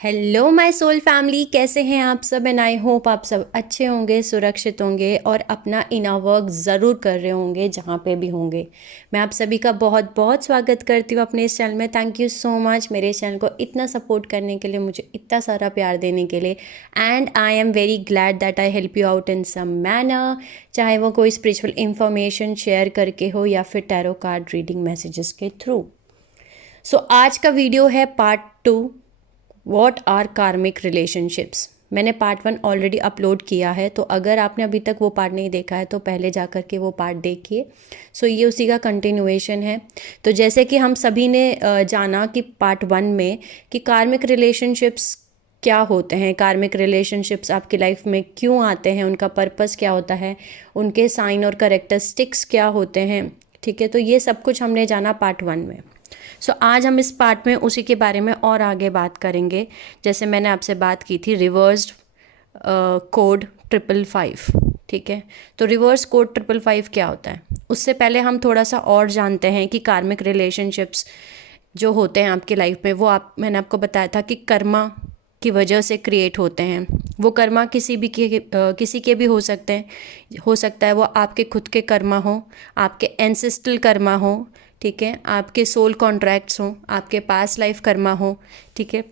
Hello my soul family, कैसे हैं आप सब। एंड आई होप आप सब अच्छे होंगे, सुरक्षित होंगे और अपना इनर वर्क ज़रूर कर रहे होंगे जहाँ पे भी होंगे। मैं आप सभी का बहुत बहुत स्वागत करती हूँ अपने इस चैनल में। थैंक यू सो मच मेरे चैनल को इतना सपोर्ट करने के लिए, मुझे इतना सारा प्यार देने के लिए। And I am very glad that I help you out in some manner, चाहे वो कोई स्पिरिचुअल इंफॉर्मेशन शेयर करके हो या फिर टैरो कार्ड रीडिंग मैसेजेस के थ्रू। सो आज का वीडियो है पार्ट 2, वॉट आर कार्मिक रिलेशनशिप्स। मैंने पार्ट 1 ऑलरेडी अपलोड किया है, तो अगर आपने अभी तक वो पार्ट नहीं देखा है तो पहले जा कर के वो पार्ट देखिए। सो ये उसी का कंटिन्यूएशन है। तो जैसे कि हम सभी ने जाना कि पार्ट 1 में कि कार्मिक रिलेशनशिप्स क्या होते हैं, कार्मिक रिलेशनशिप्स आपकी लाइफ में क्यों आते हैं, उनका पर्पस क्या होता है, उनके साइन और करेक्टरिस्टिक्स क्या होते हैं। ठीक है, तो ये सब कुछ हमने जाना पार्ट 1 में। सो आज हम इस पार्ट में उसी के बारे में और आगे बात करेंगे। जैसे मैंने आपसे बात की थी रिवर्स्ड कोड 555। ठीक है, तो रिवर्स कोड 555 क्या होता है, उससे पहले हम थोड़ा सा और जानते हैं कि कार्मिक रिलेशनशिप्स जो होते हैं आपकी लाइफ में, वो मैंने आपको बताया था कि कर्मा की वजह से क्रिएट होते हैं। वो कर्मा किसी के भी हो सकते हैं, हो सकता है वो आपके खुद के कर्मा हो, आपके एंसेस्ट्रल कर्मा हो, ठीक है, आपके सोल कॉन्ट्रैक्ट्स हों, आपके पास्ट लाइफ कर्मा हो। ठीक है,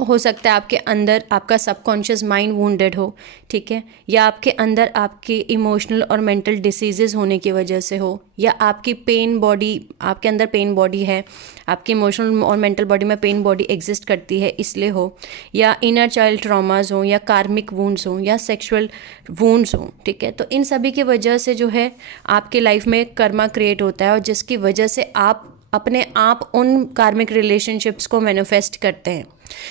हो सकता है आपके अंदर आपका सबकॉन्शियस माइंड वुंडेड हो, ठीक है, या आपके अंदर आपके इमोशनल और मेंटल डिसीजेस होने की वजह से हो, या आपकी पेन बॉडी, आपके अंदर पेन बॉडी है, आपकी इमोशनल और मेंटल बॉडी में पेन बॉडी एग्जिस्ट करती है इसलिए हो, या इनर चाइल्ड ट्रॉमास हो, या कार्मिक वूंड्स हो, या सेक्सुअल वूंड्स हो। ठीक है, तो इन सभी की वजह से जो है आपके लाइफ में कर्मा क्रिएट होता है और जिसकी वजह से आप अपने आप उन कार्मिक रिलेशनशिप्स को मैनिफेस्ट करते हैं।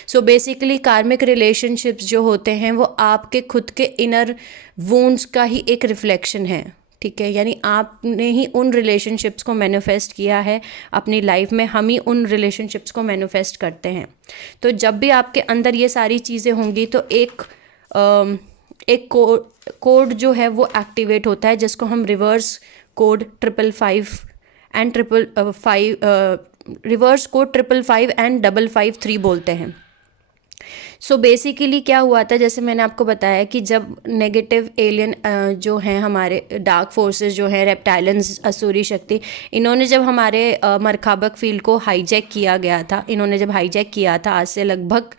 सो बेसिकली कार्मिक रिलेशनशिप्स जो होते हैं वो आपके खुद के इनर वूंड्स का ही एक रिफ्लेक्शन है। ठीक है, यानी आपने ही उन रिलेशनशिप्स को मैनिफेस्ट किया है अपनी लाइफ में, हम ही उन रिलेशनशिप्स को मैनिफेस्ट करते हैं। तो जब भी आपके अंदर ये सारी चीज़ें होंगी तो एक कोड जो है वो एक्टिवेट होता है, जिसको हम reverse code 555 and 555 reverse code 555 and 553 बोलते हैं। सो बेसिकली क्या हुआ था, जैसे मैंने आपको बताया कि जब नेगेटिव एलियन जो हैं, हमारे डार्क फोर्सेस जो हैं, रेप्टाइलियंस, असुरी शक्ति, इन्होंने जब हमारे मरखाबक फील्ड को हाईजैक किया गया था, इन्होंने जब हाईजैक किया था आज से लगभग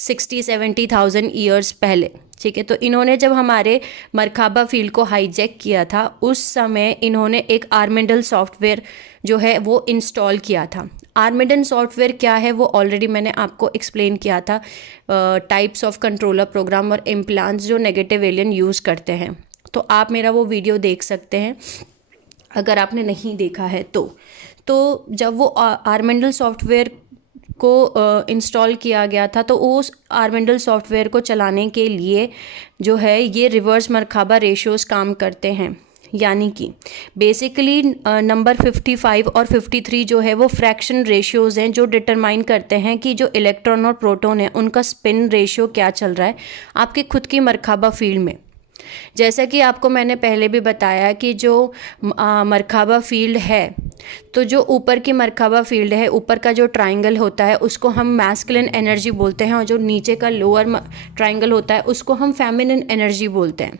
60-70,000 ईयर्स पहले। ठीक है, तो इन्होंने जब हमारे मरखाबा फील्ड को हाईजैक किया था उस समय इन्होंने एक आर्मेंडल सॉफ्टवेयर जो है वो इंस्टॉल किया था। आर्मेडन सॉफ्टवेयर क्या है वो ऑलरेडी मैंने आपको एक्सप्लेन किया था, टाइप्स ऑफ कंट्रोलर प्रोग्राम और इम्प्लांट्स जो नेगेटिव एलियन यूज़ करते हैं। तो आप मेरा वो वीडियो देख सकते हैं अगर आपने नहीं देखा है तो जब वो आर्मेंडल सॉफ्टवेयर को इंस्टॉल किया गया था तो उस आर्मेंडल सॉफ्टवेयर को चलाने के लिए जो है ये रिवर्स मरखाबा रेशियोज़ काम करते हैं। यानी कि बेसिकली नंबर 55 और 53 जो है वो फ्रैक्शन रेशियोज़ हैं जो डिटरमाइन करते हैं कि जो इलेक्ट्रॉन और प्रोटॉन है उनका स्पिन रेशियो क्या चल रहा है आपके खुद की मरखाबा फील्ड में। जैसा कि आपको मैंने पहले भी बताया कि जो मरखाबा फील्ड है, तो जो ऊपर की मरखाबा फील्ड है, ऊपर का जो ट्राइंगल होता है उसको हम मैस्कुलिन एनर्जी बोलते हैं और जो नीचे का लोअर ट्राइंगल होता है उसको हम फेमिनिन एनर्जी बोलते हैं।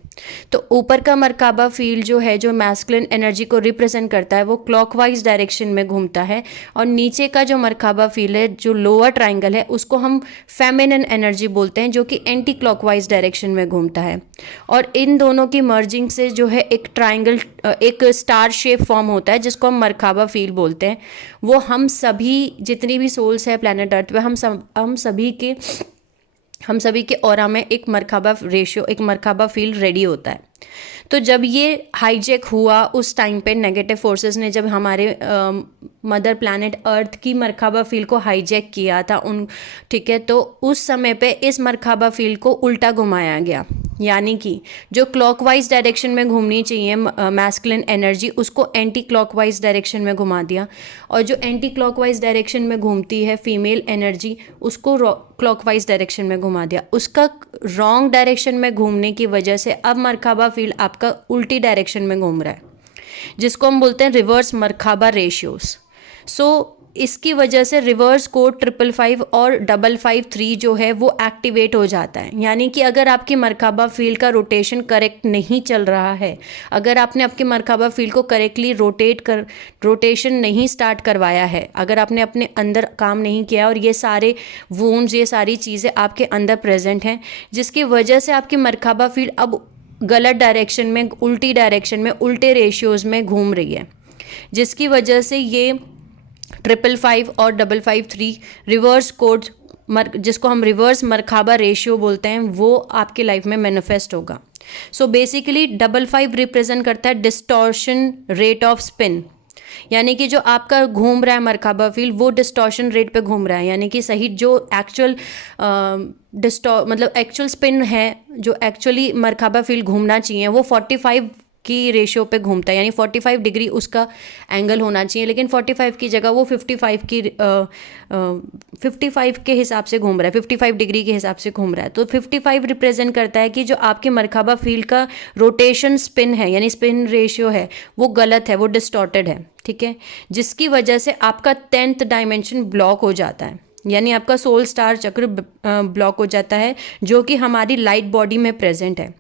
तो ऊपर का मरखाबा फील्ड जो है, जो मैस्कुलिन एनर्जी को रिप्रेजेंट करता है, वो क्लॉकवाइज डायरेक्शन में घूमता है, और नीचे का जो मरखाबा फील्ड है, जो लोअर ट्राइंगल है, उसको हम फेमिनिन एनर्जी बोलते हैं, जो कि एंटी क्लॉकवाइज डायरेक्शन में घूमता है। और इन दोनों की मर्जिंग से जो है एक ट्राइंगल, एक स्टार शेप फॉर्म होता है जिसको हम मरखाबा फील्ड बोलते हैं। वो हम सभी जितनी भी सोल्स है प्लैनेट अर्थ पे, हम सभी के ऑरा में एक मरखाबा रेशियो, एक मरखाबा फील्ड रेडी होता है। तो जब ये हाईजैक हुआ उस टाइम पे नेगेटिव फोर्सेस ने जब हमारे मदर प्लैनेट अर्थ की मरखाबा फील्ड को हाईजैक किया था ठीक है, तो उस समय पे इस मरखाबा फील्ड को उल्टा घुमाया गया। यानी कि जो क्लॉकवाइज डायरेक्शन में घूमनी चाहिए मैस्कुलिन एनर्जी, उसको एंटी क्लॉकवाइज डायरेक्शन में घुमा दिया, और जो एंटी क्लॉकवाइज डायरेक्शन में घूमती है फीमेल एनर्जी, उसको क्लॉकवाइज डायरेक्शन में घुमा दिया। उसका रॉन्ग डायरेक्शन में घूमने की वजह से अब मरखाबा फील्ड आपका उल्टी डायरेक्शन में घूम रहा है, जिसको हम बोलते हैं रिवर्स मरखाबा रेशियोस। सो इसकी वजह से रिवर्स कोड 555 और 553 जो है वो एक्टिवेट हो जाता है। यानी कि अगर आपकी मरकाबा फील्ड का रोटेशन करेक्ट नहीं चल रहा है, अगर आपने आपके मरकाबा फील्ड को करेक्टली रोटेशन नहीं स्टार्ट करवाया है, अगर आपने अपने अंदर काम नहीं किया और ये सारे वूंड्स, ये सारी चीज़ें आपके अंदर प्रेजेंट हैं, जिसकी वजह से आपकी मरकाबा फील्ड अब गलत डायरेक्शन में, उल्टी डायरेक्शन में, उल्टे रेशियोज़ में घूम रही है, जिसकी वजह से ये 555 और 553 रिवर्स कोड, जिसको हम रिवर्स मरकाबा रेशियो बोलते हैं, वो आपके लाइफ में मैनिफेस्ट होगा। सो बेसिकली 55 रिप्रेजेंट करता है डिस्टॉर्शन रेट ऑफ स्पिन, यानी कि जो आपका घूम रहा है मरकाबा फील्ड वो डिस्टॉर्शन रेट पे घूम रहा है, यानी कि सही जो एक्चुअल मतलब एक्चुअल स्पिन है, जो एक्चुअली मरकाबा फील्ड घूमना चाहिए वो 45 की रेशियो पे घूमता है, यानी 45 डिग्री उसका एंगल होना चाहिए, लेकिन 45 की जगह वो 55 के हिसाब से घूम रहा है, 55 डिग्री के हिसाब से घूम रहा है। तो 55 रिप्रेजेंट करता है कि जो आपके मरकाबा फील्ड का रोटेशन स्पिन है, यानी स्पिन रेशियो है, वो गलत है, वो डिस्टॉर्टेड है, ठीक है, जिसकी वजह से आपका 10th डायमेंशन ब्लॉक हो जाता है, यानी आपका सोल स्टार चक्र ब्लॉक हो जाता है, जो कि हमारी लाइट बॉडी में प्रेजेंट है।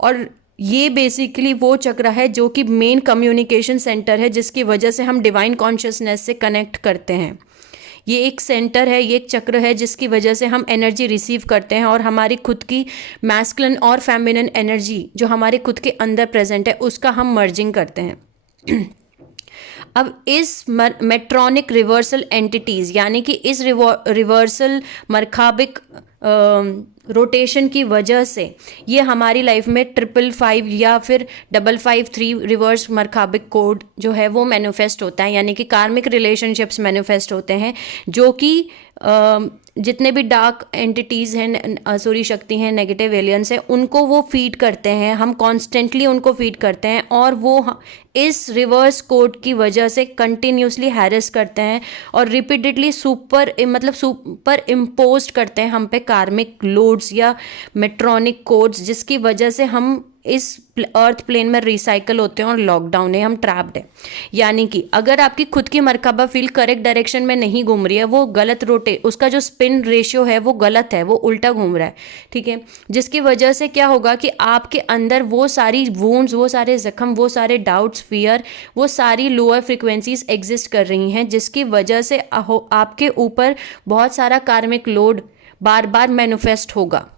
और ये बेसिकली वो चक्र है जो कि मेन कम्युनिकेशन सेंटर है, जिसकी वजह से हम डिवाइन कॉन्शियसनेस से कनेक्ट करते हैं। ये एक सेंटर है, ये एक चक्र है जिसकी वजह से हम एनर्जी रिसीव करते हैं और हमारी खुद की मैस्कुलिन और फेमिनिन एनर्जी जो हमारे खुद के अंदर प्रेजेंट है उसका हम मर्जिंग करते हैं। अब इस मेट्रॉनिक रिवर्सल एंटिटीज़, यानी कि इस रिवर्सल मरकाबिक रोटेशन की वजह से ये हमारी लाइफ में 555 या फिर 553 रिवर्स मरकाबिक कोड जो है वो मैनिफेस्ट होता है, यानी कि कार्मिक रिलेशनशिप्स मैनिफेस्ट होते हैं, जो कि जितने भी डार्क एंटिटीज़ हैं, असुरी शक्ति हैं, नेगेटिव एलियंस हैं, उनको वो फीड करते हैं, हम कॉन्स्टेंटली उनको फीड करते हैं और वो इस रिवर्स कोड की वजह से कंटिन्यूसली हैरेस करते हैं और रिपीटेडली सुपर इम्पोज करते हैं हम पे कार्मिक लोड्स या मेट्रॉनिक कोड्स, जिसकी वजह से हम इस अर्थ प्लेन में रिसाइकल होते हैं और लॉकडाउन है, हम ट्रैप्ड है। यानी कि अगर आपकी खुद की मरकाबा फील्ड करेक्ट डायरेक्शन में नहीं घूम रही है, वो गलत उसका जो स्पिन रेशियो है वो गलत है, वो उल्टा घूम रहा है, ठीक है, जिसकी वजह से क्या होगा कि आपके अंदर वो सारी वुंड्स, वो सारे जख्म, वो सारे डाउट्स, फियर, वो सारी लोअर फ्रिक्वेंसीज एग्जिस्ट कर रही हैं, जिसकी वजह से आपके ऊपर बहुत सारा कार्मिक लोड बार बार मैनिफेस्ट होगा,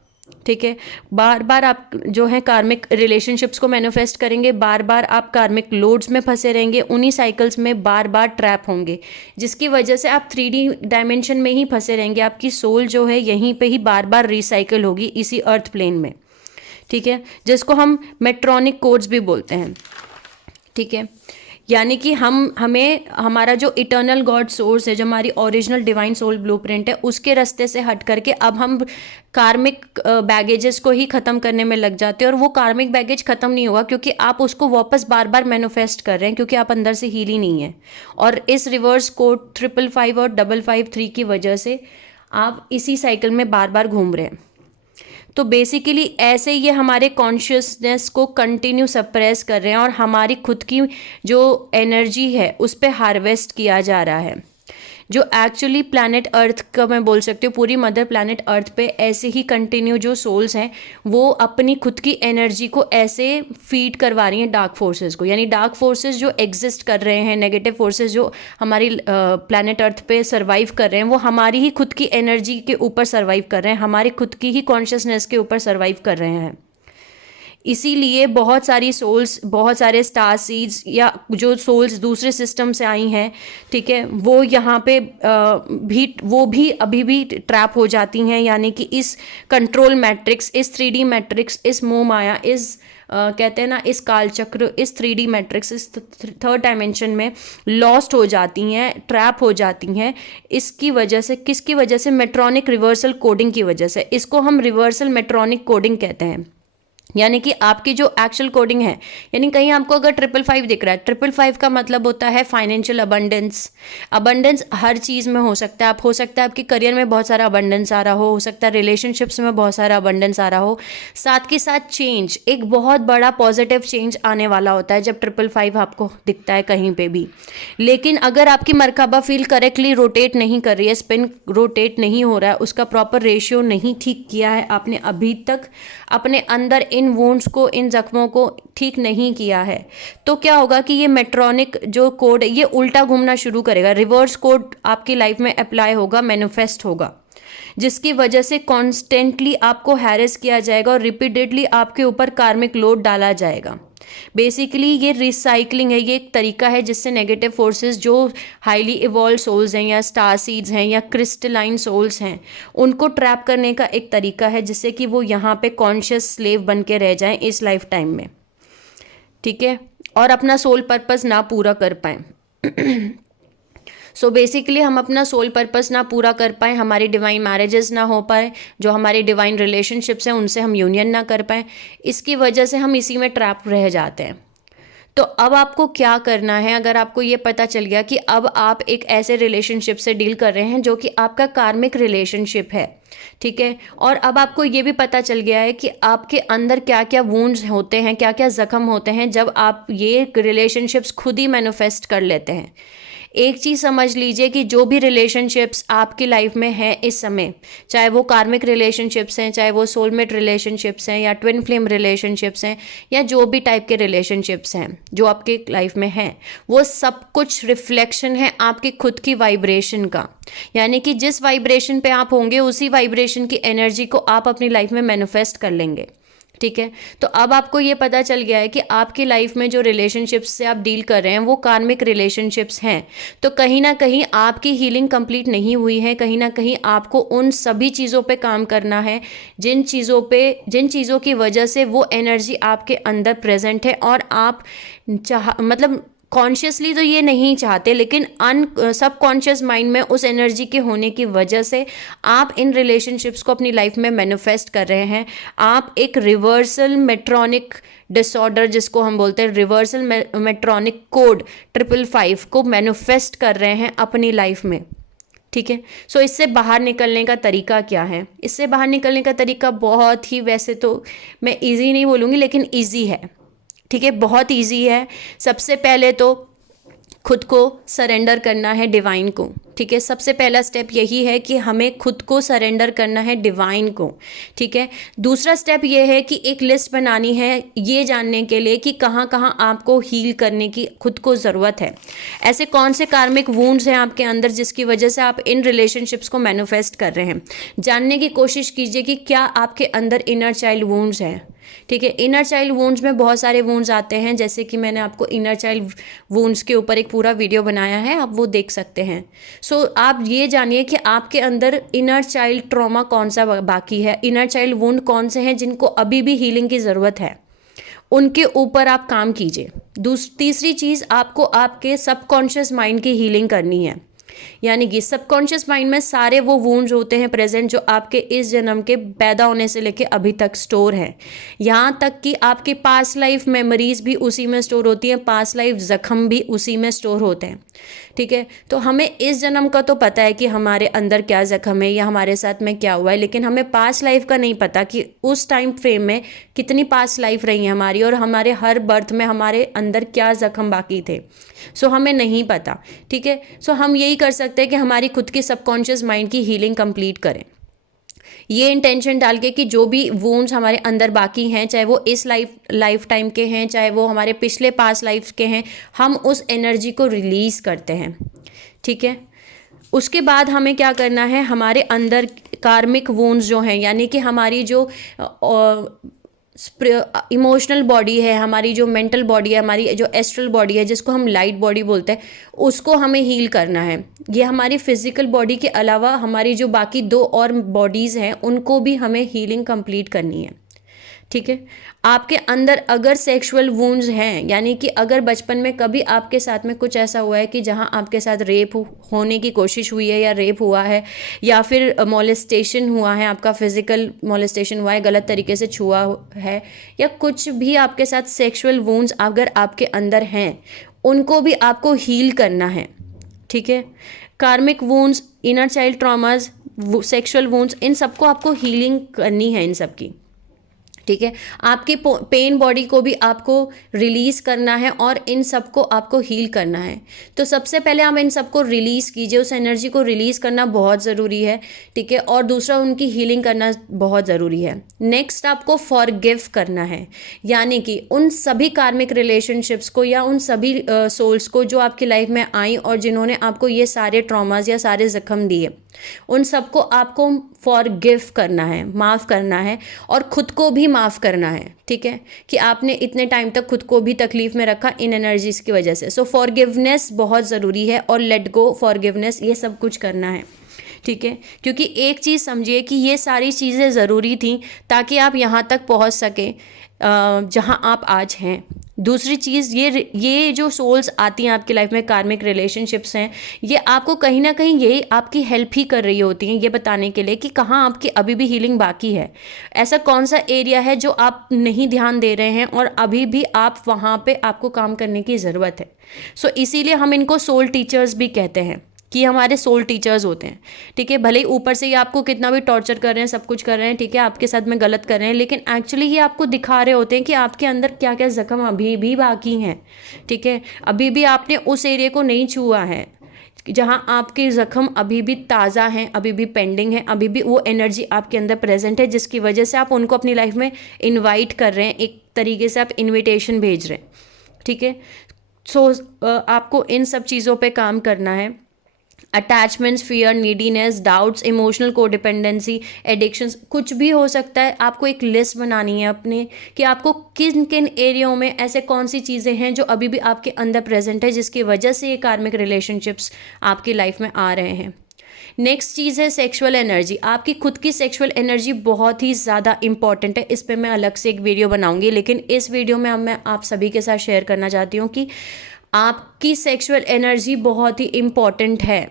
ठीक है, बार बार आप जो है कार्मिक रिलेशनशिप्स को मैनिफेस्ट करेंगे, बार बार आप कार्मिक लोड्स में फंसे रहेंगे, उन्हीं साइकिल्स में बार बार ट्रैप होंगे, जिसकी वजह से आप 3D डायमेंशन में ही फंसे रहेंगे, आपकी सोल जो है यहीं पे ही बार बार रिसाइकिल होगी इसी अर्थ प्लेन में, ठीक है, जिसको हम मेट्रॉनिक कोड्स भी बोलते हैं, ठीक है। यानी कि हमें हमारा जो इटर्नल गॉड सोर्स है, जो हमारी ओरिजिनल डिवाइन सोल ब्लूप्रिंट है, उसके रास्ते से हट करके अब हम कार्मिक बैगेजेस को ही ख़त्म करने में लग जाते हैं, और वो कार्मिक बैगेज ख़त्म नहीं होगा क्योंकि आप उसको वापस बार बार मैनिफेस्ट कर रहे हैं, क्योंकि आप अंदर से हील ही नहीं है। और इस रिवर्स कोड 555 और 553 की वजह से आप इसी साइकिल में बार बार घूम रहे हैं। तो बेसिकली ऐसे ये हमारे कॉन्शियसनेस को कंटिन्यू सप्रेस कर रहे हैं और हमारी खुद की जो एनर्जी है उस पर हार्वेस्ट किया जा रहा है, जो एक्चुअली प्लैनेट अर्थ का मैं बोल सकती हूँ, पूरी मदर प्लैनेट अर्थ पे ऐसे ही कंटिन्यू जो सोल्स हैं वो अपनी खुद की एनर्जी को ऐसे फीड करवा रही हैं डार्क फोर्सेस को, यानी डार्क फोर्सेस जो एग्जिस्ट कर रहे हैं, नेगेटिव फोर्सेस जो हमारी प्लैनेट अर्थ पे सर्वाइव कर रहे हैं, वो हमारी ही खुद की एनर्जी के ऊपर सर्वाइव कर रहे हैं, हमारी खुद की ही कॉन्शियसनेस के ऊपर सर्वाइव कर रहे हैं। इसीलिए बहुत सारी सोल्स, बहुत सारे स्टार सीड्स या जो सोल्स दूसरे सिस्टम से आई हैं, ठीक है, वो यहाँ पे भी अभी भी ट्रैप हो जाती हैं, यानी कि इस कंट्रोल मैट्रिक्स, इस 3D मैट्रिक्स, इस मोह माया, इस कहते हैं ना, इस कालचक्र, इस 3D मैट्रिक्स, इस थर्ड डायमेंशन में लॉस्ट हो जाती हैं, ट्रैप हो जाती हैं। इसकी वजह से, किसकी वजह से? मेट्रॉनिक रिवर्सल कोडिंग की वजह से। इसको हम रिवर्सल मेट्रॉनिक कोडिंग कहते हैं। यानी कि आपकी जो एक्चुअल कोडिंग है, यानी कहीं आपको अगर 555 दिख रहा है, 555 का मतलब होता है फाइनेंशियल अबंडेंस। अबंडेंस हर चीज़ में हो सकता है। आप हो सकता है आपके करियर में बहुत सारा अबंडेंस आ रहा हो सकता है रिलेशनशिप्स में बहुत सारा अबंडेंस आ रहा हो, साथ के साथ चेंज, एक बहुत बड़ा पॉजिटिव चेंज आने वाला होता है जब 555 आपको दिखता है कहीं पे भी। लेकिन अगर आपकी मरकबा फील्ड करेक्टली रोटेट नहीं कर रही है, स्पिन रोटेट नहीं हो रहा है, उसका प्रॉपर रेशियो नहीं ठीक किया है आपने अभी तक, अपने अंदर इन वुंड्स को, इन जख्मों को ठीक नहीं किया है, तो क्या होगा कि ये मेट्रॉनिक जो कोड ये उल्टा घूमना शुरू करेगा, रिवर्स कोड आपकी लाइफ में अप्लाई होगा, मैनिफेस्ट होगा, जिसकी वजह से कॉन्स्टेंटली आपको हैरेस किया जाएगा और रिपीटेडली आपके ऊपर कार्मिक लोड डाला जाएगा। बेसिकली ये रिसाइकलिंग है, ये एक तरीका है जिससे नेगेटिव फोर्सेस जो हाईली इवॉल्व सोल्स हैं या स्टार सीड्स हैं या क्रिस्टलाइन सोल्स हैं, उनको ट्रैप करने का एक तरीका है जिससे कि वो यहाँ पे कॉन्शियस स्लेव बन के रह जाएं इस लाइफ टाइम में, ठीक है, और अपना सोल पर्पस ना पूरा कर पाएं। सो बेसिकली हम अपना सोल पर्पस ना पूरा कर पाएँ, हमारी डिवाइन मैरिजेस ना हो पाए, जो हमारी डिवाइन रिलेशनशिप्स हैं उनसे हम यूनियन ना कर पाएँ, इसकी वजह से हम इसी में ट्रैप रह जाते हैं। तो अब आपको क्या करना है, अगर आपको ये पता चल गया कि अब आप एक ऐसे रिलेशनशिप से डील कर रहे हैं जो कि आपका कार्मिक रिलेशनशिप है, ठीक है, और अब आपको ये भी पता चल गया है कि आपके अंदर क्या क्या वुंड्स होते हैं, क्या क्या जख्म होते हैं जब आप ये रिलेशनशिप्स खुद ही मैनिफेस्ट कर लेते हैं। एक चीज़ समझ लीजिए कि जो भी रिलेशनशिप्स आपकी लाइफ में हैं इस समय, चाहे वो कार्मिक रिलेशनशिप्स हैं, चाहे वो सोलमेट रिलेशनशिप्स हैं या ट्विन फ्लेम रिलेशनशिप्स हैं या जो भी टाइप के रिलेशनशिप्स हैं जो आपके लाइफ में हैं, वो सब कुछ रिफ्लेक्शन है आपकी खुद की वाइब्रेशन का। यानी कि जिस वाइब्रेशन पे आप होंगे उसी वाइब्रेशन की एनर्जी को आप अपनी लाइफ में मैनिफेस्ट कर लेंगे, ठीक है। तो अब आपको ये पता चल गया है कि आपकी लाइफ में जो रिलेशनशिप्स से आप डील कर रहे हैं वो कार्मिक रिलेशनशिप्स हैं, तो कहीं ना कहीं आपकी हीलिंग कंप्लीट नहीं हुई है, कहीं ना कहीं आपको उन सभी चीज़ों पे काम करना है जिन चीज़ों की वजह से वो एनर्जी आपके अंदर प्रेजेंट है और आप मतलब कॉन्शियसली तो ये नहीं चाहते, लेकिन सबकॉन्शियस माइंड में उस एनर्जी के होने की वजह से आप इन रिलेशनशिप्स को अपनी लाइफ में मैनिफेस्ट कर रहे हैं। आप एक रिवर्सल मेट्रॉनिक डिसऑर्डर, जिसको हम बोलते हैं रिवर्सल मेट्रॉनिक कोड 555 को मैनिफेस्ट कर रहे हैं अपनी लाइफ में, ठीक है। सो इससे बाहर निकलने का तरीका क्या है? इससे बाहर निकलने का तरीका बहुत ही, वैसे तो मैं ईजी नहीं बोलूँगी लेकिन ईजी है, ठीक है, बहुत इजी है। सबसे पहले तो खुद को सरेंडर करना है डिवाइन को, ठीक है। सबसे पहला स्टेप यही है कि हमें खुद को सरेंडर करना है डिवाइन को, ठीक है। दूसरा स्टेप ये है कि एक लिस्ट बनानी है ये जानने के लिए कि कहाँ कहाँ आपको हील करने की खुद को ज़रूरत है। ऐसे कौन से कार्मिक वुंड्स हैं आपके अंदर जिसकी वजह से आप इन रिलेशनशिप्स को मैनिफेस्ट कर रहे हैं। जानने की कोशिश कीजिए कि क्या आपके अंदर इनर चाइल्ड वुंड्स हैं, ठीक है। इनर चाइल्ड वुंड्स में बहुत सारे वुंड्स आते हैं, जैसे कि मैंने आपको इनर चाइल्ड वुंड्स के ऊपर एक पूरा वीडियो बनाया है, आप वो देख सकते हैं। सो आप ये जानिए कि आपके अंदर इनर चाइल्ड ट्रॉमा कौन सा बाकी है, इनर चाइल्ड वुंड कौन से हैं जिनको अभी भी हीलिंग की ज़रूरत है, उनके ऊपर आप काम कीजिए। तीसरी चीज़, आपको आपके सबकॉन्शियस माइंड की हीलिंग करनी है। यानी कि सबकॉन्शियस माइंड में सारे वो वुंड्स होते हैं प्रेजेंट जो आपके इस जन्म के पैदा होने से लेके अभी तक स्टोर हैं। यहाँ तक कि आपकी पास्ट लाइफ मेमोरीज भी उसी में स्टोर होती हैं, पास्ट लाइफ जख्म भी उसी में स्टोर होते हैं, ठीक है। तो हमें इस जन्म का तो पता है कि हमारे अंदर क्या जख्म है या हमारे साथ में क्या हुआ है, लेकिन हमें पास्ट लाइफ का नहीं पता कि उस टाइम फ्रेम में कितनी पास्ट लाइफ रही है हमारी और हमारे हर बर्थ में हमारे अंदर क्या जख्म बाकी थे। सो हमें नहीं पता, ठीक है। सो हम यही कर सकते हैं कि हमारी खुद की सबकॉन्शियस माइंड की हीलिंग कंप्लीट करें, ये इंटेंशन डाल के कि जो भी वुंड्स हमारे अंदर बाकी हैं, चाहे वो इस लाइफ टाइम के हैं, चाहे वो हमारे पिछले पास्ट लाइफ के हैं, हम उस एनर्जी को रिलीज़ करते हैं, ठीक है। उसके बाद हमें क्या करना है, हमारे अंदर कार्मिक वुंड्स जो हैं, यानी कि हमारी जो इमोशनल बॉडी है, हमारी जो मेंटल बॉडी है, हमारी जो एस्ट्रल बॉडी है जिसको हम लाइट बॉडी बोलते हैं, उसको हमें हील करना है। ये हमारी फिजिकल बॉडी के अलावा हमारी जो बाकी 2 और बॉडीज़ हैं उनको भी हमें हीलिंग कंप्लीट करनी है, ठीक है। आपके अंदर अगर सेक्सुअल वुंड्स हैं, यानी कि अगर बचपन में कभी आपके साथ में कुछ ऐसा हुआ है कि जहां आपके साथ रेप होने की कोशिश हुई है या रेप हुआ है, या फिर मोलेस्टेशन हुआ है, आपका फिजिकल मोलेस्टेशन हुआ है, गलत तरीके से छुआ है, या कुछ भी आपके साथ सेक्सुअल वुंड्स अगर आपके अंदर हैं, उनको भी आपको हील करना है। ठीक है। Karmic wounds, inner child traumas, sexual wounds, इन सबको आपको हीलिंग करनी है इन सब की। ठीक है। आपकी पेन बॉडी को भी आपको रिलीज करना है और इन सबको आपको हील करना है। तो सबसे पहले आप इन सबको रिलीज कीजिए, उस एनर्जी को रिलीज करना बहुत ज़रूरी है। ठीक है। और दूसरा, उनकी हीलिंग करना बहुत ज़रूरी है। नेक्स्ट, आपको फॉरगिव करना है, यानी कि उन सभी कार्मिक रिलेशनशिप्स को या उन सभी सोल्स को जो आपकी लाइफ में आई और जिन्होंने आपको ये सारे ट्रॉमास या सारे जख्म दिए, उन सबको आपको फॉरगिव करना है, माफ़ करना है, और ख़ुद को भी माफ़ करना है। ठीक है, कि आपने इतने टाइम तक खुद को भी तकलीफ़ में रखा इन एनर्जीज़ की वजह से। सो फॉरगिवनेस बहुत ज़रूरी है, और लेट गो, फॉरगिवनेस, ये सब कुछ करना है। ठीक है। क्योंकि एक चीज़ समझिए कि ये सारी चीज़ें ज़रूरी थी ताकि आप यहाँ तक पहुँच सके जहाँ आप आज हैं। दूसरी चीज़, ये जो सोल्स आती हैं आपकी लाइफ में, कार्मिक रिलेशनशिप्स हैं, ये आपको कहीं ना कहीं ये आपकी हेल्प ही कर रही होती हैं, ये बताने के लिए कि कहाँ आपकी अभी भी हीलिंग बाकी है। ऐसा कौन सा एरिया है जो आप नहीं ध्यान दे रहे हैं और अभी भी आप वहाँ पे आपको काम करने की ज़रूरत है। सो इसीलिए हम इनको सोल टीचर्स भी कहते हैं, कि हमारे सोल टीचर्स होते हैं। ठीक है। भले ही ऊपर से ये आपको कितना भी टॉर्चर कर रहे हैं, सब कुछ कर रहे हैं, ठीक है, आपके साथ में गलत कर रहे हैं, लेकिन एक्चुअली ये आपको दिखा रहे होते हैं कि आपके अंदर क्या क्या जख्म अभी भी बाकी हैं। ठीक है। अभी भी आपने उस एरिया को नहीं छुआ है जहाँ आपके जख्म अभी भी ताज़ा हैं, अभी भी पेंडिंग है, अभी भी वो एनर्जी आपके अंदर प्रेजेंट है, जिसकी वजह से आप उनको अपनी लाइफ में इन्वाइट कर रहे हैं, एक तरीके से आप इन्विटेशन भेज रहे हैं। ठीक है। सो आपको इन सब चीज़ों पे काम करना है। Attachments, fear, neediness, doubts, emotional codependency, addictions, कुछ भी हो सकता है। आपको एक लिस्ट बनानी है अपने, कि आपको किन किन एरियाओं में ऐसे कौन सी चीज़ें हैं जो अभी भी आपके अंदर प्रेजेंट है, जिसकी वजह से ये कार्मिक रिलेशनशिप्स आपकी लाइफ में आ रहे हैं। नेक्स्ट चीज़ है सेक्सुअल एनर्जी। आपकी खुद की सेक्सुअल एनर्जी बहुत ही ज़्यादा इंपॉर्टेंट है। इस पर मैं अलग से एक वीडियो बनाऊंगी, लेकिन इस वीडियो में अब मैं आप सभी के साथ शेयर करना चाहती हूँ कि आपकी सेक्सुअल एनर्जी बहुत ही इम्पॉर्टेंट है,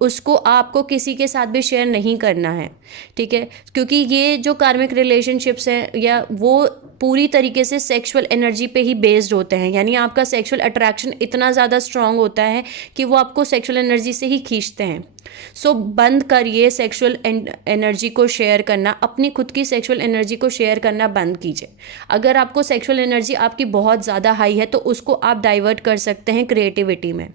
उसको आपको किसी के साथ भी शेयर नहीं करना है। ठीक है। क्योंकि ये जो कार्मिक रिलेशनशिप्स हैं, या वो पूरी तरीके से सेक्सुअल एनर्जी पे ही बेस्ड होते हैं, यानी आपका सेक्सुअल अट्रैक्शन इतना ज़्यादा स्ट्रांग होता है कि वो आपको सेक्सुअल एनर्जी से ही खींचते हैं। सो बंद करिए सेक्सुअल एनर्जी को शेयर करना, अपनी खुद की सेक्सुअल एनर्जी को शेयर करना बंद कीजिए। अगर आपको सेक्सुअल एनर्जी आपकी बहुत ज़्यादा हाई है, तो उसको आप डाइवर्ट कर सकते हैं क्रिएटिविटी में,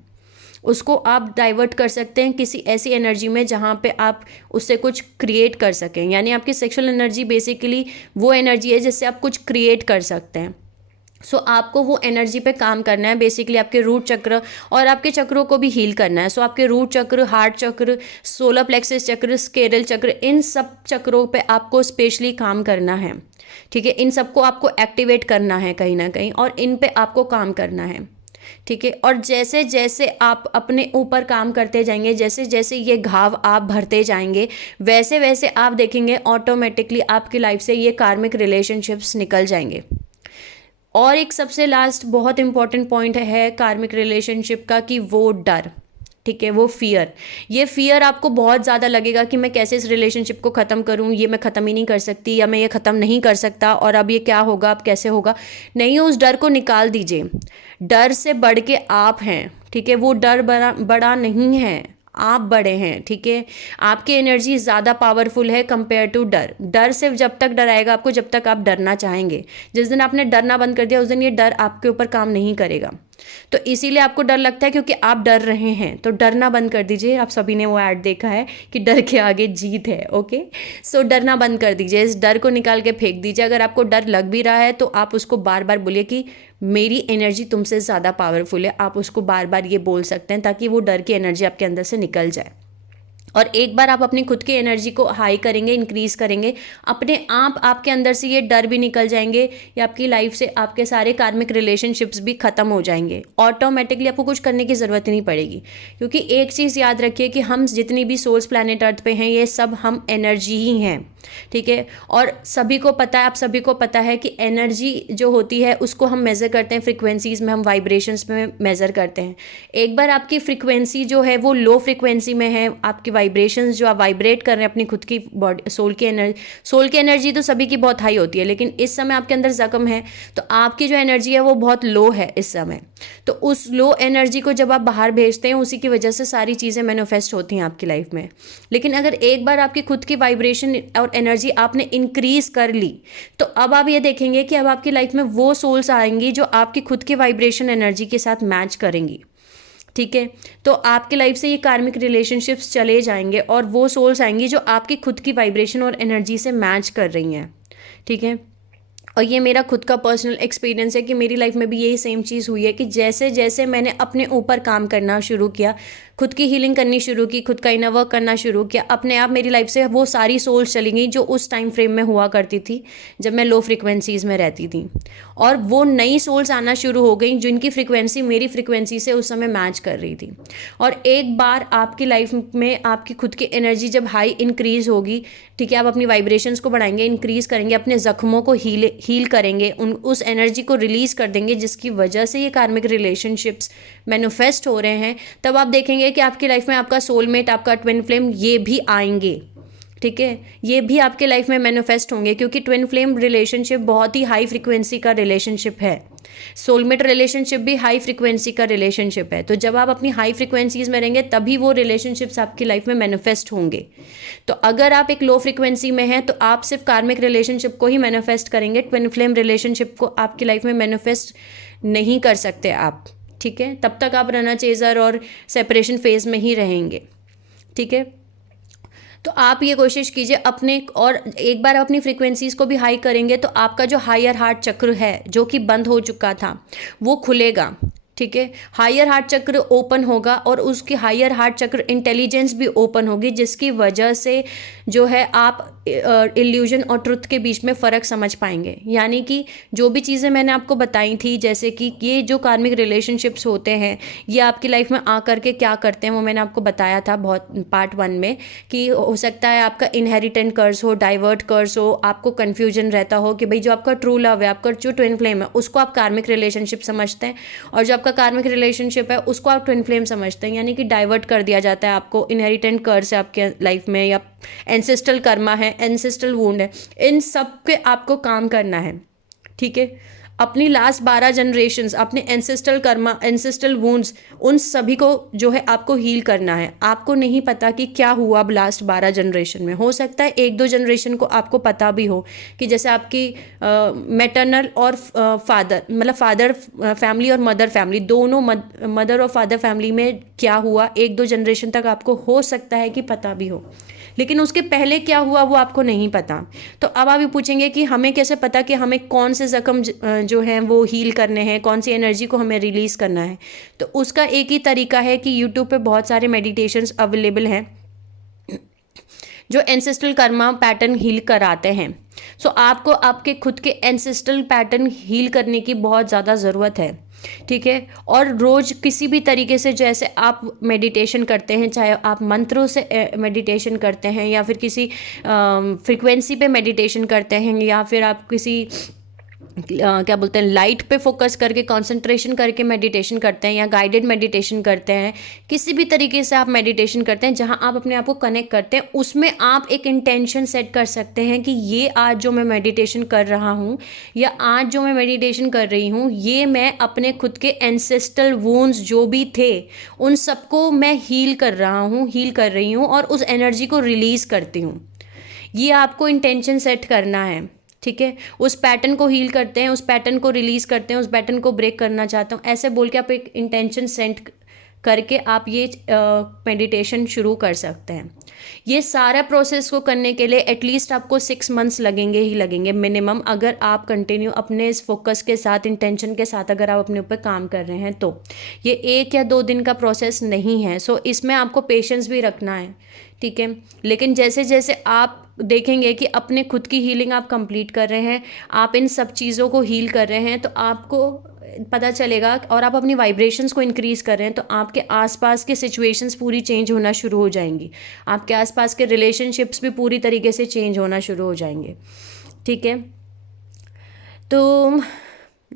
उसको आप डाइवर्ट कर सकते हैं किसी ऐसी एनर्जी में जहाँ पे आप उससे कुछ क्रिएट कर सकें। यानी आपकी सेक्सुअल एनर्जी बेसिकली वो एनर्जी है जिससे आप कुछ क्रिएट कर सकते हैं। सो आपको वो एनर्जी पे काम करना है, बेसिकली आपके रूट चक्र और आपके चक्रों को भी हील करना है। सो आपके रूट चक्र, हार्ट चक्र, सोलर प्लेक्सस चक्र, स्केरल चक्र, इन सब चक्रों पे आपको स्पेशली काम करना है। ठीक है। इन सबको आपको एक्टिवेट करना है कहीं ना कहीं, और इन पे आपको काम करना है। ठीक है। और जैसे जैसे आप अपने ऊपर काम करते जाएंगे, जैसे जैसे ये घाव आप भरते जाएंगे, वैसे वैसे आप देखेंगे ऑटोमेटिकली आपकी लाइफ से ये कार्मिक रिलेशनशिप्स निकल जाएंगे। और एक सबसे लास्ट बहुत इंपॉर्टेंट पॉइंट है कार्मिक रिलेशनशिप का, कि वो डर। ठीक है। वो फियर, ये फियर आपको बहुत ज़्यादा लगेगा कि मैं कैसे इस रिलेशनशिप को ख़त्म करूँ, ये मैं ख़त्म ही नहीं कर सकती, या मैं ये ख़त्म नहीं कर सकता, और अब ये क्या होगा, अब कैसे होगा। नहीं, उस डर को निकाल दीजिए। डर से बढ़ के आप हैं। ठीक है। वो डर बड़ा नहीं है, आप बड़े हैं। ठीक है। आपकी एनर्जी ज़्यादा पावरफुल है कंपेयर टू डर। डर सिर्फ जब तक डराएगा आपको जब तक आप डरना चाहेंगे। जिस दिन आपने डरना बंद कर दिया, उस दिन ये डर आपके ऊपर काम नहीं करेगा। तो इसीलिए आपको डर लगता है क्योंकि आप डर रहे हैं, तो डरना बंद कर दीजिए। आप सभी ने वो ऐड देखा है कि डर के आगे जीत है। ओके। सो डरना बंद कर दीजिए, इस डर को निकाल के फेंक दीजिए। अगर आपको डर लग भी रहा है तो आप उसको बार बार बोलिए कि मेरी एनर्जी तुमसे ज़्यादा पावरफुल है। आप उसको बार बार ये बोल सकते हैं ताकि वो डर की एनर्जी आपके अंदर से निकल जाए। और एक बार आप अपनी खुद की एनर्जी को हाई करेंगे, इंक्रीज करेंगे, अपने आप आपके अंदर से ये डर भी निकल जाएंगे, या आपकी लाइफ से आपके सारे कार्मिक रिलेशनशिप्स भी खत्म हो जाएंगे। ऑटोमेटिकली आपको कुछ करने की ज़रूरत ही नहीं पड़ेगी। क्योंकि एक चीज़ याद रखिए कि हम जितनी भी सोल्स प्लैनेट अर्थ पे हैं, ये सब हम एनर्जी ही हैं। ठीक है। और सभी को पता है, आप सभी को पता है कि एनर्जी जो होती है उसको हम मेज़र करते हैं फ्रिक्वेंसीज में, हम वाइब्रेशंस में मेज़र करते हैं। एक बार आपकी फ्रिक्वेंसी जो है वो लो फ्रिक्वेंसी में है, आपकी वाइब्रेशंस जो आप वाइब्रेट कर रहे हैं अपनी खुद की बॉडी, सोल की एनर्जी तो सभी की बहुत हाई होती है, लेकिन इस समय आपके अंदर जख्म है तो आपकी जो एनर्जी है वो बहुत लो है इस समय। तो उस लो एनर्जी को जब आप बाहर भेजते हैं, उसी की वजह से सारी चीज़ें मैनिफेस्ट होती हैं आपकी लाइफ में। लेकिन अगर एक बार आपकी खुद की वाइब्रेशन और एनर्जी आपने इंक्रीज कर ली, तो अब आप ये देखेंगे कि अब आपकी लाइफ में वो सोल्स आएंगी जो आपकी खुद की वाइब्रेशन एनर्जी के साथ मैच करेंगी। ठीक है। तो आपकी लाइफ से ये कार्मिक रिलेशनशिप्स चले जाएंगे और वो सोल्स आएंगी जो आपकी खुद की वाइब्रेशन और एनर्जी से मैच कर रही हैं। ठीक है। और ये मेरा खुद का पर्सनल एक्सपीरियंस है कि मेरी लाइफ में भी यही सेम चीज़ हुई है कि जैसे जैसे मैंने अपने ऊपर काम करना शुरू किया, खुद की हीलिंग करनी शुरू की, खुद का इनर वर्क करना शुरू किया, अपने आप मेरी लाइफ से वो सारी सोल्स चली गई जो उस टाइम फ्रेम में हुआ करती थी जब मैं लो फ्रिक्वेंसीज़ में रहती थी। और वो नई सोल्स आना शुरू हो गई जिनकी फ्रिक्वेंसी मेरी फ्रिक्वेंसी से उस समय मैच कर रही थी। और एक बार आपकी लाइफ में आपकी खुद की एनर्जी जब हाई इंक्रीज़ होगी, ठीक है, आप अपनी वाइब्रेशंस को बढ़ाएंगे, इंक्रीज़ करेंगे, अपने ज़ख्मों को हील करेंगे, उस एनर्जी को रिलीज़ कर देंगे जिसकी वजह से ये कार्मिक रिलेशनशिप्स मैनिफेस्ट हो रहे हैं, तब आप देखेंगे कि आपकी लाइफ में आपका सोलमेट, आपका ट्विन फ्लेम, ये भी आएंगे। ठीक है। ये भी आपके लाइफ में मैनिफेस्ट होंगे क्योंकि ट्विन फ्लेम रिलेशनशिप बहुत ही हाई फ्रिक्वेंसी का रिलेशनशिप है। सोलमेट रिलेशनशिप भी हाई फ्रिक्वेंसी का रिलेशनशिप है। तो जब आप अपनी हाई फ्रिक्वेंसीज में रहेंगे तभी वो रिलेशनशिप्स आपकी लाइफ में मैनिफेस्ट होंगे। तो अगर आप एक लो फ्रिक्वेंसी में हैं तो आप सिर्फ कार्मिक रिलेशनशिप को ही मैनिफेस्ट करेंगे, ट्विन फ्लेम रिलेशनशिप को आपकी लाइफ में मैनिफेस्ट नहीं कर सकते आप। ठीक है। तब तक आप रनर चेजर और सेपरेशन फेज में ही रहेंगे। ठीक है। तो आप ये कोशिश कीजिए अपने, और एक बार अपनी फ्रीक्वेंसीज़ को भी हाई करेंगे तो आपका जो हायर हार्ट चक्र है जो कि बंद हो चुका था वो खुलेगा। ठीक है। हायर हार्ट चक्र ओपन होगा और उसकी हायर हार्ट चक्र इंटेलिजेंस भी ओपन होगी, जिसकी वजह से जो है आप इल्यूजन और ट्रुथ के बीच में फ़र्क समझ पाएंगे। यानी कि जो भी चीज़ें मैंने आपको बताई थी, जैसे कि ये जो कार्मिक रिलेशनशिप्स होते हैं ये आपकी लाइफ में आ करके क्या करते हैं, वो मैंने आपको बताया था बहुत पार्ट 1 में, कि हो सकता है आपका इनहेरिटेंट कर्स हो, डाइवर्ट कर्स हो, आपको कन्फ्यूजन रहता हो कि भाई जो आपका ट्रू लव है, आपका जो ट्विन फ्लेम है, उसको आप कार्मिक रिलेशनशिप समझते हैं, और जो आपका कार्मिक रिलेशनशिप है उसको आप ट्विन फ्लेम समझते हैं। यानी कि डाइवर्ट कर दिया जाता है आपको, इनहेरिटेंट कर्स है आपके लाइफ में, या एंसेस्ट्रल कर्मा है, एंसेस्ट्रल वुंड है, इन सब पे आपको काम करना है। ठीक है। अपनी लास्ट 12 जनरेशन्स, अपने एंसेस्ट्रल कर्मा, एंसेस्ट्रल वुंड्स, उन सभी को जो है आपको हील करना है। आपको नहीं पता कि क्या हुआ अब लास्ट 12 जनरेशन में, हो सकता है 1-2 जनरेशन को आपको पता भी हो कि जैसे आपकी मैटरनल और फादर, मतलब फादर फैमिली और मदर फैमिली, दोनों मदर और फादर फैमिली में क्या हुआ 1-2 जनरेशन तक आपको हो सकता है कि पता भी हो, लेकिन उसके पहले क्या हुआ वो आपको नहीं पता। तो अब आप ये पूछेंगे कि हमें कैसे पता कि हमें कौन से जख्म जो हैं वो हील करने हैं, कौन सी एनर्जी को हमें रिलीज़ करना है। तो उसका एक ही तरीका है कि यूट्यूब पे बहुत सारे मेडिटेशंस अवेलेबल हैं जो एंसेस्ट्रल कर्मा पैटर्न हील कराते हैं। सो आपको आपके खुद के एंसेस्ट्रल पैटर्न हील करने की बहुत ज़्यादा ज़रूरत है। ठीक है। और रोज़ किसी भी तरीके से, जैसे आप मेडिटेशन करते हैं, चाहे आप मंत्रों से मेडिटेशन करते हैं, या फिर किसी फ्रिक्वेंसी पे मेडिटेशन करते हैं, या फिर आप किसी क्या बोलते हैं लाइट पे फोकस करके कंसंट्रेशन करके मेडिटेशन करते हैं, या गाइडेड मेडिटेशन करते हैं, किसी भी तरीके से आप मेडिटेशन करते हैं जहां आप अपने आप को कनेक्ट करते हैं, उसमें आप एक इंटेंशन सेट कर सकते हैं कि ये आज जो मैं मेडिटेशन कर रहा हूं, या आज जो मैं मेडिटेशन कर रही हूं, ये मैं अपने खुद के एंसेस्ट्रल वुंड्स जो भी थे उन सबको मैं हील कर रहा हूँ, हील कर रही हूँ, और उस एनर्जी को रिलीज़ करती हूँ। ये आपको इंटेंशन सेट करना है। ठीक है। उस पैटर्न को हील करते हैं, उस पैटर्न को रिलीज़ करते हैं, उस पैटर्न को ब्रेक करना चाहता हूँ, ऐसे बोल के आप एक इंटेंशन सेट करके आप ये मेडिटेशन शुरू कर सकते हैं। ये सारा प्रोसेस को करने के लिए एटलीस्ट आपको 6 मंथ्स लगेंगे ही लगेंगे मिनिमम, अगर आप कंटिन्यू अपने इस फोकस के साथ, इंटेंशन के साथ अगर आप अपने ऊपर काम कर रहे हैं तो। ये 1 या 2 दिन का प्रोसेस नहीं है। सो इसमें आपको पेशेंस भी रखना है। ठीक है। लेकिन जैसे जैसे आप देखेंगे कि अपने खुद की हीलिंग आप कंप्लीट कर रहे हैं, आप इन सब चीज़ों को हील कर रहे हैं, तो आपको पता चलेगा और आप अपनी वाइब्रेशंस को इंक्रीज़ कर रहे हैं, तो आपके आसपास के सिचुएशंस पूरी चेंज होना शुरू हो जाएंगी। आपके आसपास के रिलेशनशिप्स भी पूरी तरीके से चेंज होना शुरू हो जाएंगे। ठीक है, तो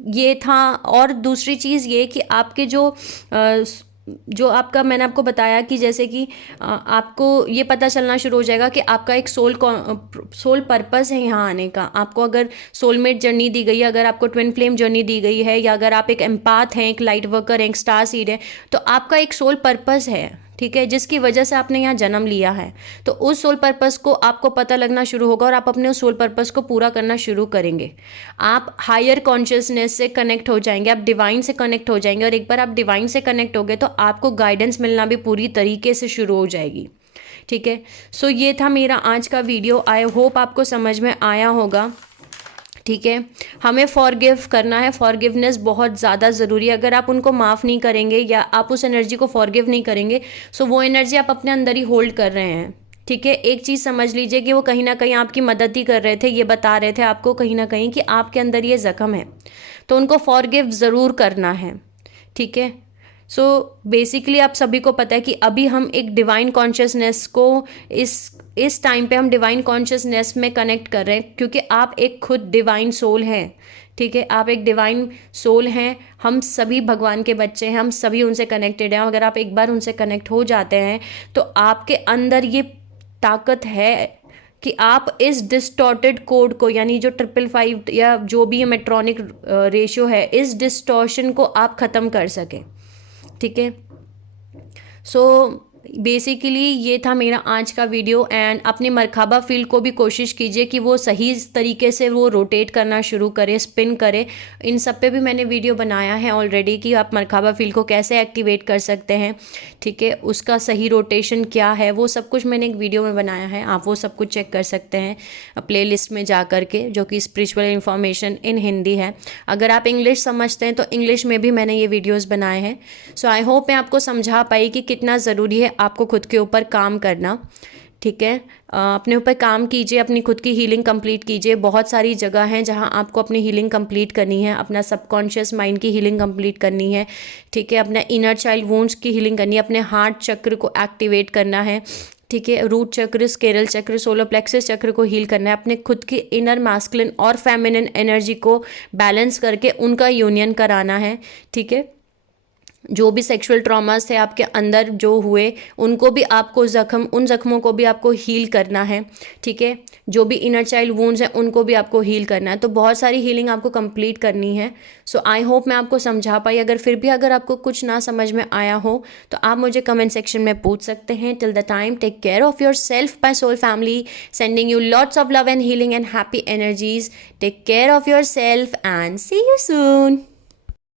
ये था। और दूसरी चीज़ ये कि आपके जो आपका, मैंने आपको बताया कि जैसे कि आपको ये पता चलना शुरू हो जाएगा कि आपका एक सोल पर्पस है यहाँ आने का। आपको अगर सोलमेट जर्नी दी गई है, अगर आपको ट्विन फ्लेम जर्नी दी गई है, या अगर आप एक एम्पाथ हैं, एक लाइट वर्कर हैं, एक स्टार सीड है, तो आपका एक सोल पर्पस है। ठीक है, जिसकी वजह से आपने यहाँ जन्म लिया है। तो उस सोल पर्पस को आपको पता लगना शुरू होगा और आप अपने उस सोल पर्पस को पूरा करना शुरू करेंगे। आप हायर कॉन्शियसनेस से कनेक्ट हो जाएंगे, आप डिवाइन से कनेक्ट हो जाएंगे, और एक बार आप डिवाइन से कनेक्ट हो गए तो आपको गाइडेंस मिलना भी पूरी तरीके से शुरू हो जाएगी। ठीक है, सो ये था मेरा आज का वीडियो। आई होप आपको समझ में आया होगा। ठीक है, हमें फॉरगिव करना है। फॉरगिवनेस बहुत ज़्यादा ज़रूरी है। अगर आप उनको माफ़ नहीं करेंगे या आप उस एनर्जी को फॉरगिव नहीं करेंगे, सो वो एनर्जी आप अपने अंदर ही होल्ड कर रहे हैं। ठीक है, एक चीज़ समझ लीजिए कि वो कहीं ना कहीं आपकी मदद ही कर रहे थे, ये बता रहे थे आपको कहीं ना कहीं कि आपके अंदर ये ज़ख्म है, तो उनको फॉरगिव ज़रूर करना है। ठीक है, सो बेसिकली आप सभी को पता है कि अभी हम एक डिवाइन कॉन्शियसनेस को इस टाइम पे हम डिवाइन कॉन्शियसनेस में कनेक्ट कर रहे हैं, क्योंकि आप एक खुद डिवाइन सोल हैं। ठीक है, आप एक डिवाइन सोल हैं। हम सभी भगवान के बच्चे हैं, हम सभी उनसे कनेक्टेड हैं। अगर आप एक बार उनसे कनेक्ट हो जाते हैं तो आपके अंदर ये ताकत है कि आप इस डिस्टॉर्टेड कोड को, यानी जो 555 या जो भी मेट्रॉनिक रेशियो है, इस डिस्टॉर्शन को आप ख़त्म कर सकें। ठीक है, सो बेसिकली ये था मेरा आज का वीडियो। एंड अपने मरकाबा फील्ड को भी कोशिश कीजिए कि वो सही तरीके से वो रोटेट करना शुरू करे, स्पिन करे। इन सब पे भी मैंने वीडियो बनाया है ऑलरेडी कि आप मरकाबा फील्ड को कैसे एक्टिवेट कर सकते हैं। ठीक है, उसका सही रोटेशन क्या है, वो सब कुछ मैंने एक वीडियो में बनाया है। आप वो सब कुछ चेक कर सकते हैं प्ले लिस्ट में जा कर के, जो कि स्पिरिचुअल इन्फॉर्मेशन इन हिंदी है। अगर आप इंग्लिश समझते हैं तो इंग्लिश में भी मैंने ये वीडियोज़ बनाए हैं। सो आई होप मैं आपको समझा पाई कि कितना ज़रूरी है आपको खुद के ऊपर काम करना। ठीक है, अपने ऊपर काम कीजिए, अपनी खुद की हीलिंग कंप्लीट कीजिए। बहुत सारी जगह हैं जहां आपको अपनी हीलिंग कंप्लीट करनी है। अपना सबकॉन्शियस माइंड की हीलिंग कंप्लीट करनी है। ठीक है, अपना इनर चाइल्ड वुंड्स की हीलिंग करनी है, अपने हार्ट चक्र को एक्टिवेट करना है। ठीक है, रूट चक्र, स्केरल चक्र, सोलर प्लेक्सस चक्र को हील करना है। अपने खुद की इनर मैस्कुलिन और फेमिनिन एनर्जी को बैलेंस करके उनका यूनियन कराना है। ठीक है, जो भी सेक्सुअल ट्रॉमास थे आपके अंदर जो हुए, उनको भी आपको उन ज़ख्मों को भी आपको हील करना है। ठीक है, जो भी इनर चाइल्ड वुंड्स हैं उनको भी आपको हील करना है। तो बहुत सारी हीलिंग आपको कंप्लीट करनी है। सो आई होप मैं आपको समझा पाई। अगर फिर भी अगर आपको कुछ ना समझ में आया हो तो आप मुझे कमेंट सेक्शन में पूछ सकते हैं। Till the time, take care of yourself my soul family, sending you lots of love and healing and happy energies. Take care of yourself and see you soon.